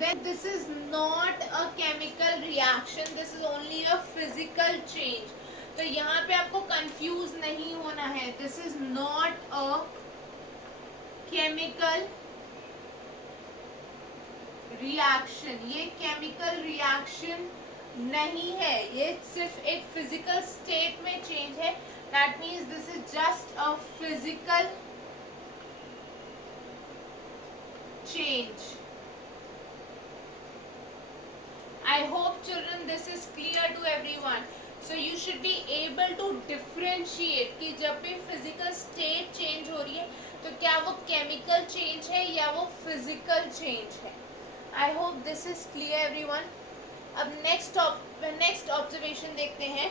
then this is not a chemical reaction, this is only a physical change. तो यहाँ पे आपको confuse नहीं होना है. This is not a chemical reaction. ये केमिकल रिएक्शन नहीं है, ये सिर्फ एक फिजिकल स्टेट में चेंज है. That means this is just a physical change. I hope children this is clear to everyone. So you should be able to differentiate कि जब भी physical state change हो रही है तो क्या वो chemical change है या वो physical change है. I hope this is clear everyone. अब next observation देखते हैं.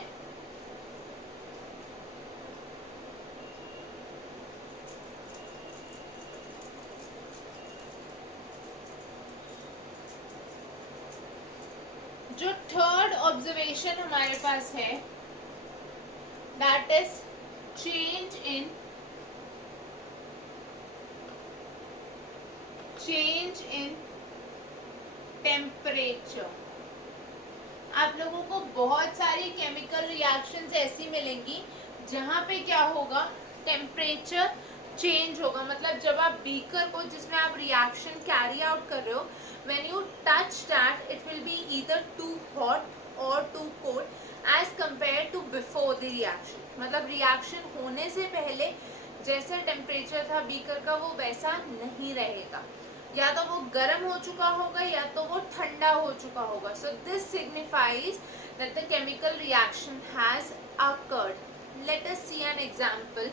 जो थर्ड ऑब्जर्वेशन हमारे पास है that is change in temperature. आप लोगों को बहुत सारी केमिकल रिएक्शंस ऐसी मिलेंगी जहाँ पे क्या होगा, टेम्परेचर चेंज होगा. मतलब जब आप बीकर को जिसमें आप रिएक्शन कैरी आउट कर रहे हो, when you touch that it will be either too hot or too cold as compared to before the reaction. मतलब रिएक्शन होने से पहले जैसा टेम्परेचर था बीकर का वो वैसा नहीं रहेगा, या तो वो गर्म हो चुका होगा या तो वो ठंडा हो चुका होगा. So this signifies that the chemical reaction has occurred. Let us see an example.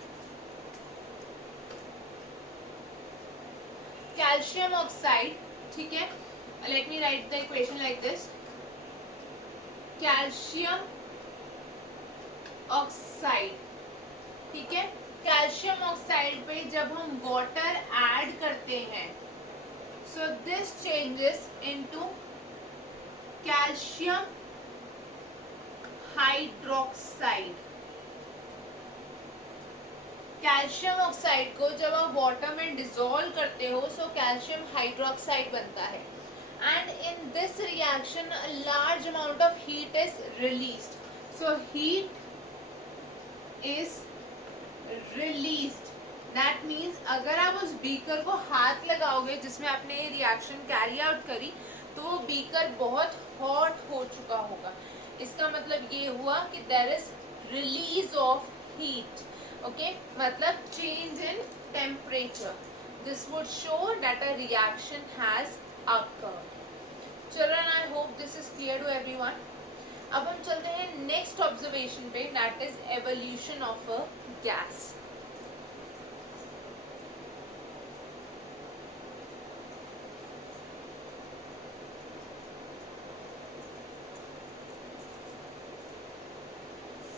Calcium oxide, ठीक है, let me right the equation like this. Calcium oxide, ठीक है, कैल्शियम ऑक्साइड पे जब हम वाटर ऐड करते हैं, so this changes into calcium hydroxide. Calcium oxide को जब आप वाटर में डिसॉल्व करते हो सो कैल्शियम हाइड्रोक्साइड बनता है. And in this reaction a large amount of heat is released. So heat is released. That means अगर आप उस बीकर को हाथ लगाओगे जिसमें आपने ये रिएक्शन कैरी आउट करी तो वो बीकर बहुत हॉट हो चुका होगा. इसका मतलब ये हुआ कि there is release of heat. Okay, मतलब change in temperature. This would show that a reaction has occurred. Children, I hope this is clear to everyone. अब हम चलते हैं next observation पे, that is evolution of a gas.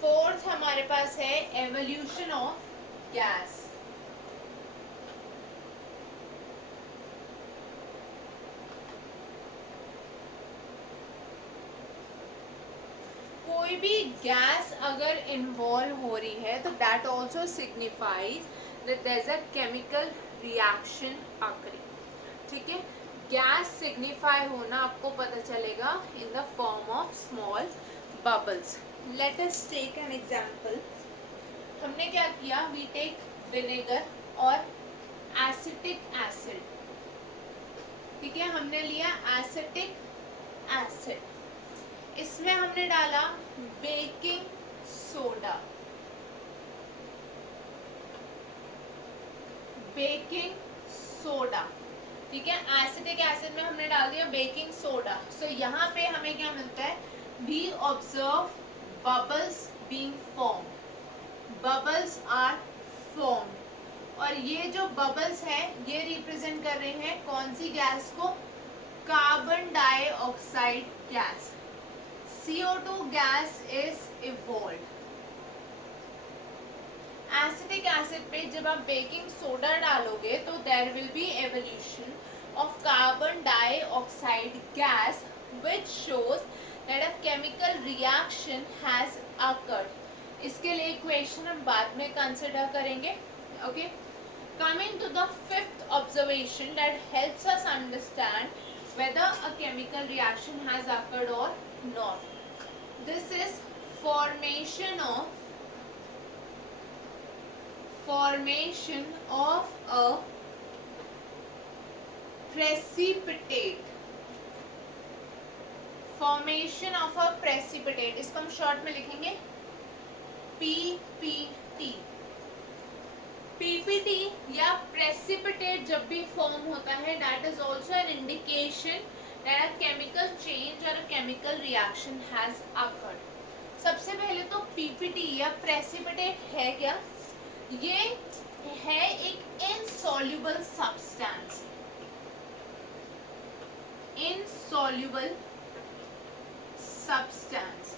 Fourth हमारे पास है evolution of gas. कोई भी gas अगर इन्वॉल्व हो रही है तो that also signifies that there is a chemical reaction occurring. ठीक है, गैस सिग्निफाई होना आपको पता चलेगा in the form of small bubbles. Let us take an example. हमने क्या किया, we take vinegar और acetic acid. ठीक है, हमने लिया acetic acid. इसमें हमने डाला बेकिंग सोडा. बेकिंग सोडा, ठीक है, एसिटिक एसिड में हमने डाल दिया बेकिंग सोडा. सो यहाँ पे हमें क्या मिलता है, we observe bubbles being formed. Bubbles are formed. और ये जो bubbles है ये रिप्रेजेंट कर रहे हैं कौन सी गैस को, carbon dioxide gas. CO2 gas is evolve. Acetic acid पे जब आप बेकिंग सोडा डालोगे तो there will be evolution of carbon dioxide gas which shows that a chemical reaction has occurred. इसके लिए इक्वेशन हम बाद में कंसिडर करेंगे. Okay, coming to the fifth observation that helps us understand whether a chemical reaction has occurred or not. This is formation of a precipitate. Formation of a precipitate, इसको हम short में लिखेंगे PPT. PPT या precipitate जब भी form होता है, that is also an indication that a chemical change और a chemical reaction has occurred. सबसे पहले तो पीपीटी या प्रेसिपिटेट है क्या? ये है एक insoluble substance, insoluble substance.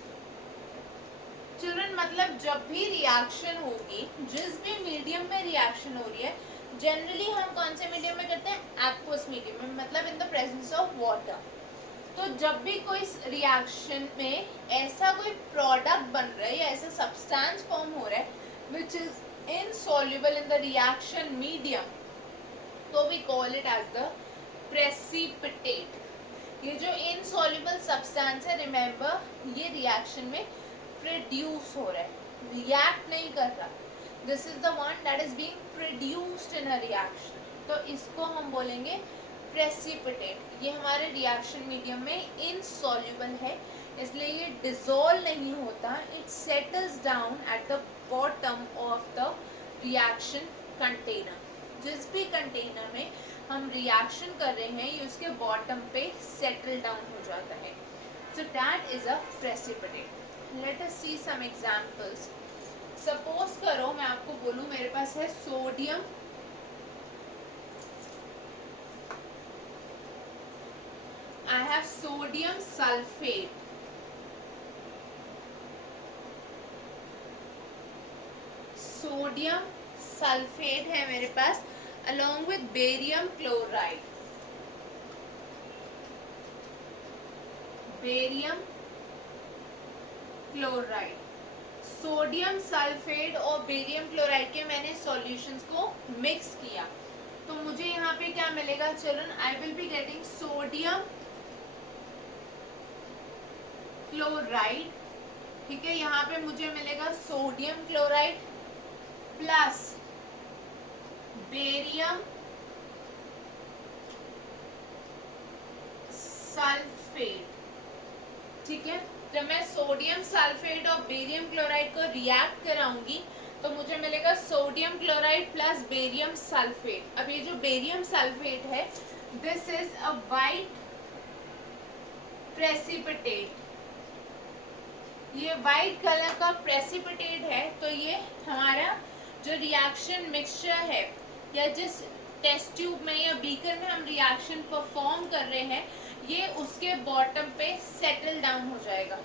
Children मतलब जब भी रिएक्शन होगी, जिस भी मीडियम में रिएक्शन हो रही है, जनरली हम कौन से मीडियम में करते हैं? एक्वस मीडियम में, मतलब in the presence of water. तो जब भी कोई रिएक्शन में ऐसा कोई प्रोडक्ट बन रहा है या ऐसा सब्सटेंस फॉर्म हो रहा है which is insoluble in the reaction medium, तो we call it as the precipitate. ये जो इनसॉल्युबल सब्सटेंस है, रिमेंबर ये रिएक्शन में प्रोड्यूस हो रहा है, रिएक्ट नहीं कर रहा। This is the one that is being produced in a reaction, तो इसको हम बोलेंगे प्रेसिपिटेट। ये हमारे रिएक्शन मीडियम में इनसॉल्युबल है, इसलिए ये डिसॉल्व नहीं होता, it settles down at the bottom of the reaction container. जिस भी कंटेनर में हम रिएक्शन कर रहे हैं, ये उसके बॉटम पे सेटल डाउन हो जाता है। So that is a precipitate. Let us see some examples. Suppose करो मैं आपको बोलूं मेरे पास है sodium, I have sodium sulphate, sodium sulphate है मेरे पास along with barium chloride, barium chloride। Sodium sulphate और बेरियम क्लोराइड के मैंने सॉल्यूशंस को मिक्स किया, तो मुझे यहाँ पे क्या मिलेगा children? I will be getting sodium chloride, ठीक है। यहाँ पे मुझे मिलेगा sodium chloride plus barium sulphate, ठीक है। जब मैं सोडियम सल्फेट और बेरियम क्लोराइड को रिएक्ट कराऊंगी तो मुझे मिलेगा sodium chloride plus barium sulphate. अब ये जो बेरियम सल्फेट है, this is a white precipitate, ये वाइट कलर का प्रेसिपिटेट है। तो ये हमारा जो रिएक्शन मिक्सचर है या जिस टेस्ट ट्यूब में या बीकर में हम रिएक्शन परफॉर्म कर रहे हैं, ये उसके बॉटम पे सेटल डाउन हो जाएगा।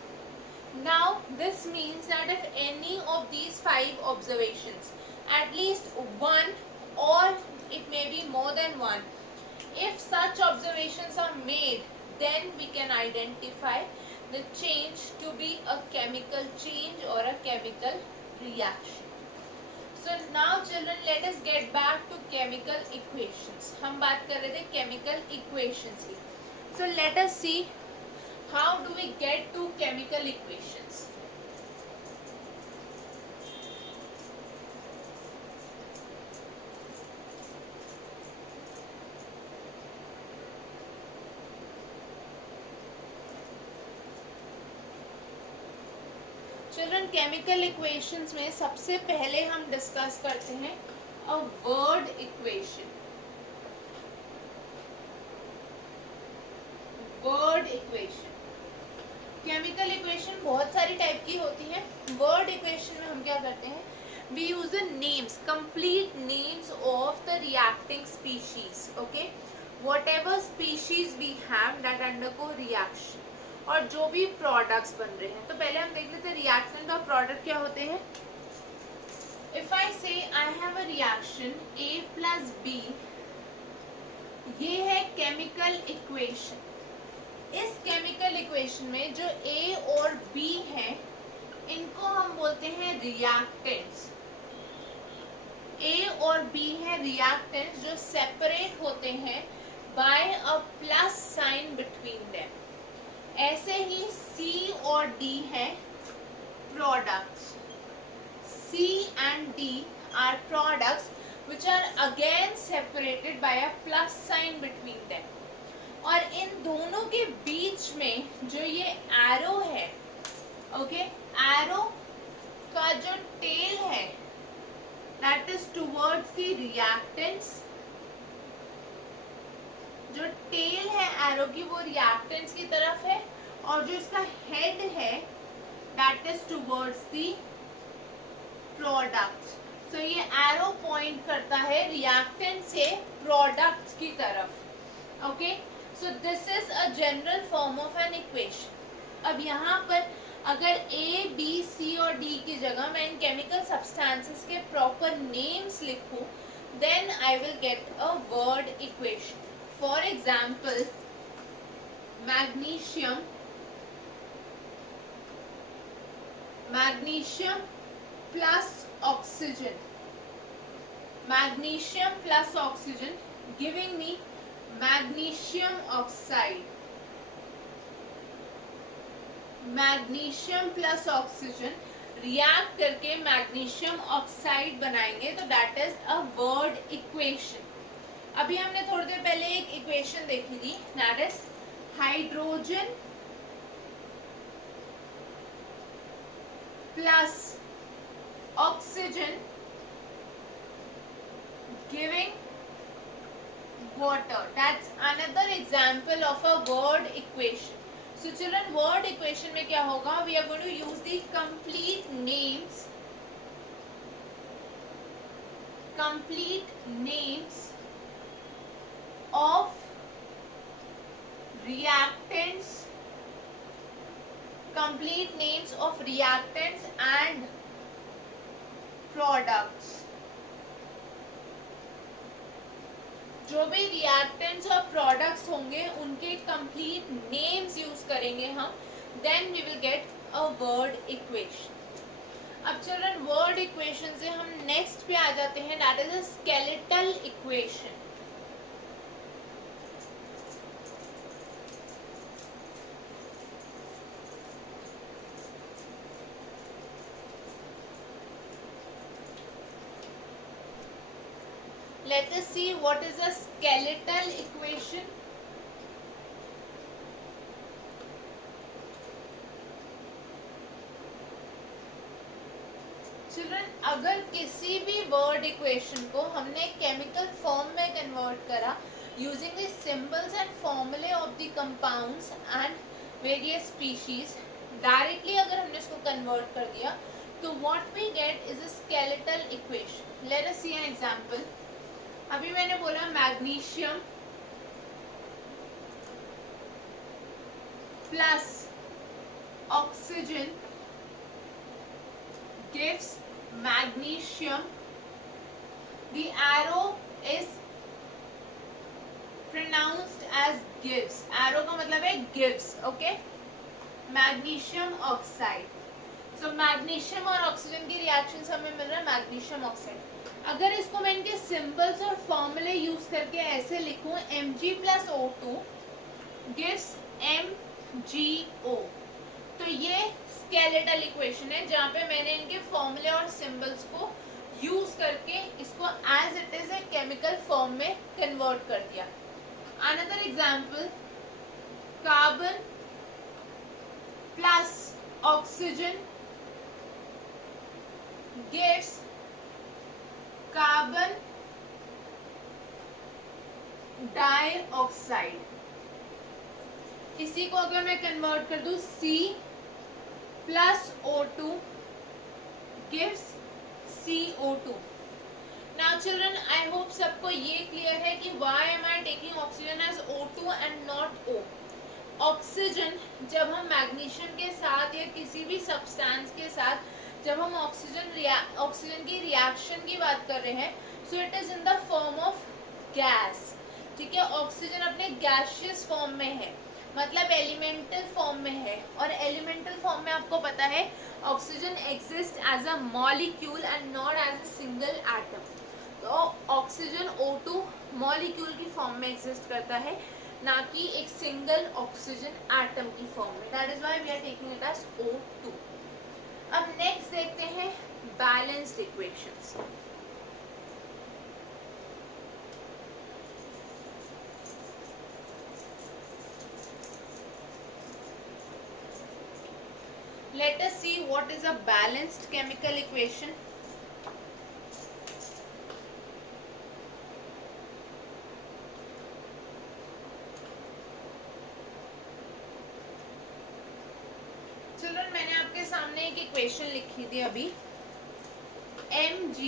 Now this means that if any of these 5 observations, at least one और it may be more than one, if such observations are made, then we can identify the change to be a chemical change or a chemical reaction. So now children, let us get back to chemical equations. हम बात कर रहे थे chemical equations की। So let us see how do we get to chemical equations. Children chemical equations में सबसे पहले हम डिस्कस करते हैं अ word equation. Word equation, chemical equation बहुत सारी टाइप की होती है। वर्ड इक्वेशन में हम क्या करते हैं? We use the names, complete names of the reacting species, okay, whatever species we have that undergo reaction, और जो भी प्रोडक्ट्स बन रहे हैं। तो पहले हम देख लेते हैं रिएक्टेंट और प्रोडक्ट क्या होते हैं। इफ आई से I have a reaction A plus B, ये है केमिकल इक्वेशन। इस केमिकल इक्वेशन में जो A और B है, इनको हम बोलते हैं रिएक्टेंट्स। A और B है रिएक्टेंट्स जो सेपरेट होते हैं बाय अ प्लस साइन बिटवीन देम। ऐसे ही सी और डी है products. C and D are products which are again separated by a plus sign between them. और इन दोनों के बीच में जो ये एरो है, ओके, एरो का जो टेल है that is towards the reactants, जो टेल है एरो की वो रिएक्टेंट्स की तरफ है, और जो इसका हेड है that is towards the product. So ये एरो पॉइंट करता है रिएक्टेंट से प्रोडक्ट की तरफ। Okay, so this is a general form of an equation. अब यहाँ पर अगर ए बी सी और डी की जगह मैं इन केमिकल सब्सटेंसेस के प्रॉपर नेम्स लिखूं, then I will get a word equation. For example magnesium, magnesium plus oxygen, magnesium plus oxygen giving me magnesium oxide, magnesium plus oxygen react करके magnesium oxide बनाएंगे, तो that is a word equation। अभी हमने थोड़ी देर पहले एक equation देखी थी, that is hydrogen plus oxygen giving water. That's another example of a word equation. So children, word equation में क्या होगा? We are going to use the complete names of reactants, complete names of reactants and products. जो भी reactants और products होंगे उनके complete names use करेंगे हम, then we will get a word equation. अब चिल्ड्रन वर्ड इक्वेशन से हम नेक्स्ट पे आ जाते हैं, that is a skeletal equation. Let us see what is a skeletal equation. Children, अगर किसी भी वर्ड इक्वेशन को हमने केमिकल फॉर्म में कन्वर्ट करा using the symbols and formulae of the compounds and various species, directly अगर हमने इसको कन्वर्ट कर दिया तो what we get is a skeletal equation. Let us see an example. अभी मैंने बोला magnesium plus oxygen gives magnesium. The arrow is pronounced as gives. Arrow का मतलब है gives, okay. Magnesium oxide. So magnesium और ऑक्सीजन की reaction हमें मिल रहा है मैग्नीशियम ऑक्साइड। अगर इसको मैं इनके सिंबल्स और फॉर्मूले यूज करके ऐसे लिखूं, Mg+O2 gives MgO, तो ये स्केलेटल इक्वेशन है जहाँ पे मैंने इनके फॉर्मूले और सिंबल्स को यूज करके इसको as it is a chemical form में कन्वर्ट कर दिया। Another example, carbon plus oxygen gives carbon dioxide. इसी को अगर मैं कन्वर्ट कर दूं C+O2 gives CO2। Now children, I hope सबको ये क्लियर है कि why am I taking oxygen as O2 and not O। Oxygen जब हम मैग्नीशियम के साथ या किसी भी सब्सटेंस के साथ जब हम ऑक्सीजन की रिएक्शन की बात कर रहे हैं, so it is in the form of gas. ठीक है, ऑक्सीजन अपने गैसियस फॉर्म में है, मतलब एलिमेंटल फॉर्म में है। और एलिमेंटल फॉर्म में आपको पता है oxygen exist as a molecule and not as a single atom. तो ऑक्सीजन O2 मॉलिक्यूल की फॉर्म में एग्जिस्ट करता है, ना कि एक सिंगल ऑक्सीजन एटम की फॉर्म में. That is why we are taking it as O2. अब नेक्स्ट देखते हैं balanced equations. Let us see what is a balanced chemical equation. चिल्ड्रन, मैंने आपके सामने एक इक्वेशन लिखी थी अभी, Mg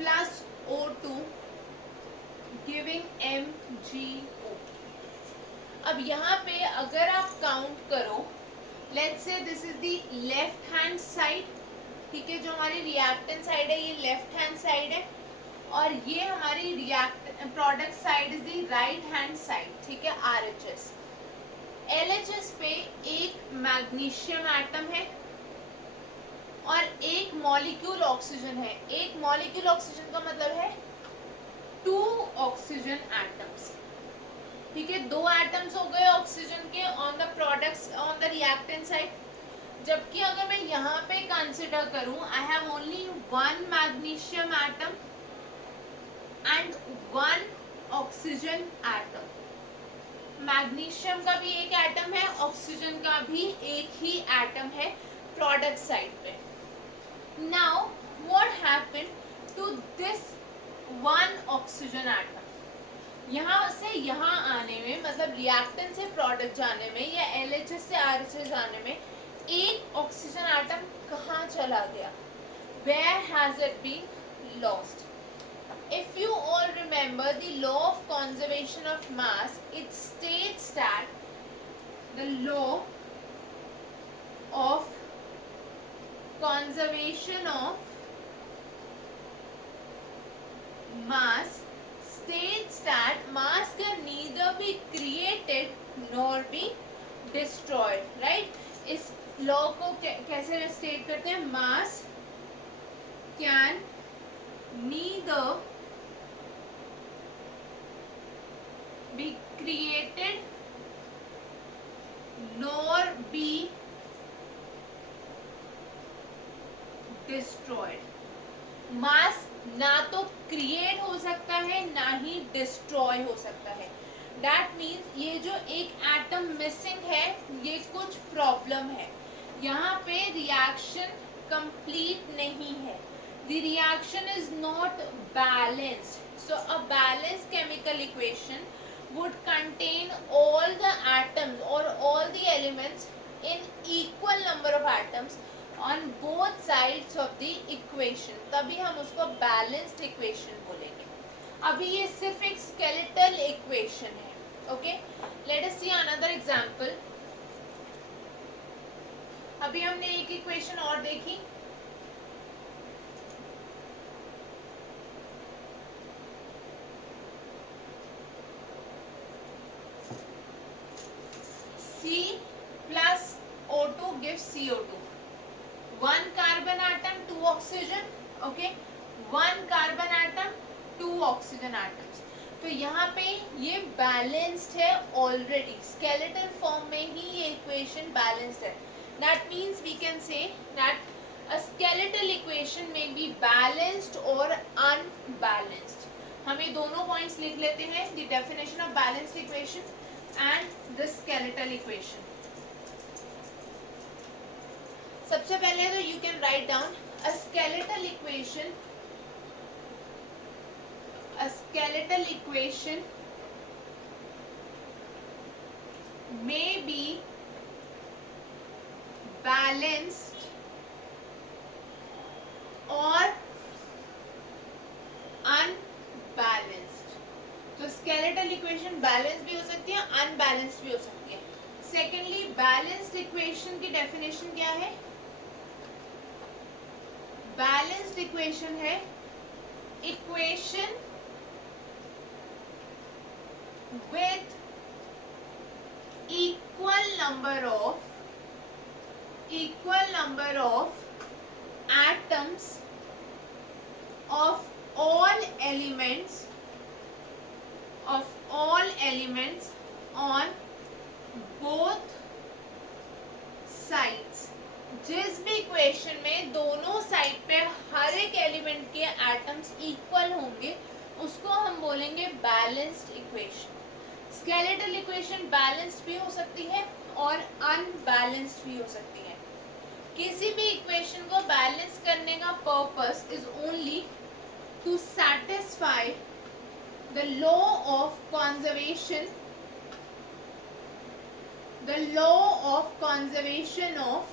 plus O2 giving MgO. अब यहाँ पे अगर आप काउंट करो, let's say this is the left hand side, ठीक है, जो हमारी रिएक्टेंट साइड है ये लेफ्ट हैंड साइड है, और ये हमारी react product side is the right hand side, ठीक है, RHS. LHS पे एक मैग्नीशियम एटम है और एक मॉलिक्यूल ऑक्सीजन है. एक मॉलिक्यूल ऑक्सीजन का मतलब है 2 ऑक्सीजन एटम्स, ठीक है, 2 एटम्स हो गए ऑक्सीजन के on the products on the reactant side. जबकि अगर मैं यहाँ पे कंसिडर करूं, I have only 1 magnesium atom and 1 oxygen atom. Magnesium का भी एक एटम है, ऑक्सीजन का भी एक ही एटम है प्रोडक्ट साइड पे. Now what happened to this 1 oxygen atom? यहाँ से यहाँ आने में, मतलब रिएक्टेंट से प्रोडक्ट जाने में या LHS से RHS जाने में, एक ऑक्सीजन एटम कहाँ चला गया? Where has it been lost? If you all remember the law of conservation of mass, it states that the law of conservation of mass states that mass can neither be created nor be destroyed, right? इस law को कैसे state करते हैं? मास can neither be created nor be destroyed. मास ना तो create हो सकता है ना ही डिस्ट्रॉय हो सकता है. दैट मीन्स ये जो एक एटम मिसिंग है, ये कुछ प्रॉब्लम है. यहाँ पे रिएक्शन कंप्लीट नहीं है. The reaction is not balanced. So a balanced chemical equation would contain all the atoms or all the elements in equal number of atoms on both sides of the equation. तभी हम उसको balanced equation बोलेंगे. अभी ये सिर्फ एक skeletal equation है. Okay? Let us see another example. अभी हमने एक equation और देखी. C plus O2 gives CO2. 1 carbon atom, 2 oxygen. Okay, 1 carbon atom, 2 oxygen atoms. तो यहाँ पे ये बैलेंस्ड है ऑलरेडी. स्केलेटल फॉर्म में ही ये इक्वेशन बैलेंस्ड है. That means we can say that a skeletal equation में बी बैलेंस्ड और अनबैलेंस्ड. हम ये दोनों पॉइंट्स लिख लेते हैं. The definition of balanced equation and the skeletal equation. सबसे पहले तो you can write down a skeletal equation. A skeletal equation may be balanced or unbalanced. तो स्केलेटल इक्वेशन बैलेंस भी हो सकती है, अनबैलेंस्ड भी हो सकती है. सेकेंडली, बैलेंस्ड इक्वेशन की डेफिनेशन क्या है? बैलेंस्ड इक्वेशन है equation with equal number of atoms of all elements on both sides. जिस भी इक्वेशन में दोनों साइड पे हर एक एलिमेंट के एटम्स इक्वल होंगे उसको हम बोलेंगे balanced equation. Skeletal equation balanced भी हो सकती है और अनबैलेंस्ड भी हो सकती है. किसी भी इक्वेशन को बैलेंस करने का purpose is only to satisfy the law of conservation of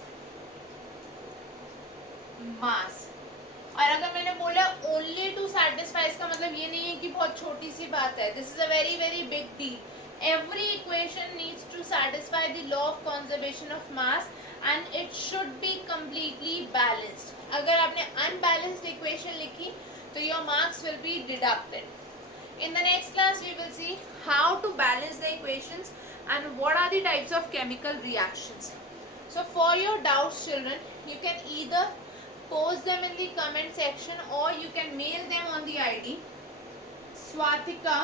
mass. और अगर मैंने बोला ओनली टू सैटिस्फाई, इसका मतलब ये नहीं है कि बहुत छोटी सी बात है. This is a very very big deal. Every equation needs to satisfy the law of conservation of mass and it should be completely balanced. अगर आपने अनबैलेंस्ड इक्वेशन लिखी तो your marks will be deducted. In the next class we will see how to balance the equations and what are the types of chemical reactions. So for your doubts children, you can either post them in the comment section or you can mail them on the ID Swatika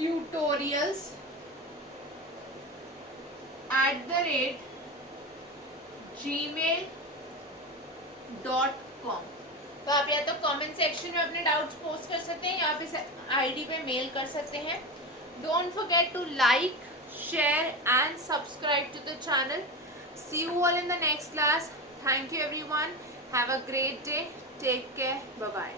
tutorials @gmail.com. तो आप या तो comment section में अपने doubts post कर सकते हैं या आप इस आईडी पे मेल कर सकते हैं. Don't forget to like, share and subscribe to the channel. See you all in the next class. Thank you everyone. Have a great day. Take care. Bye bye.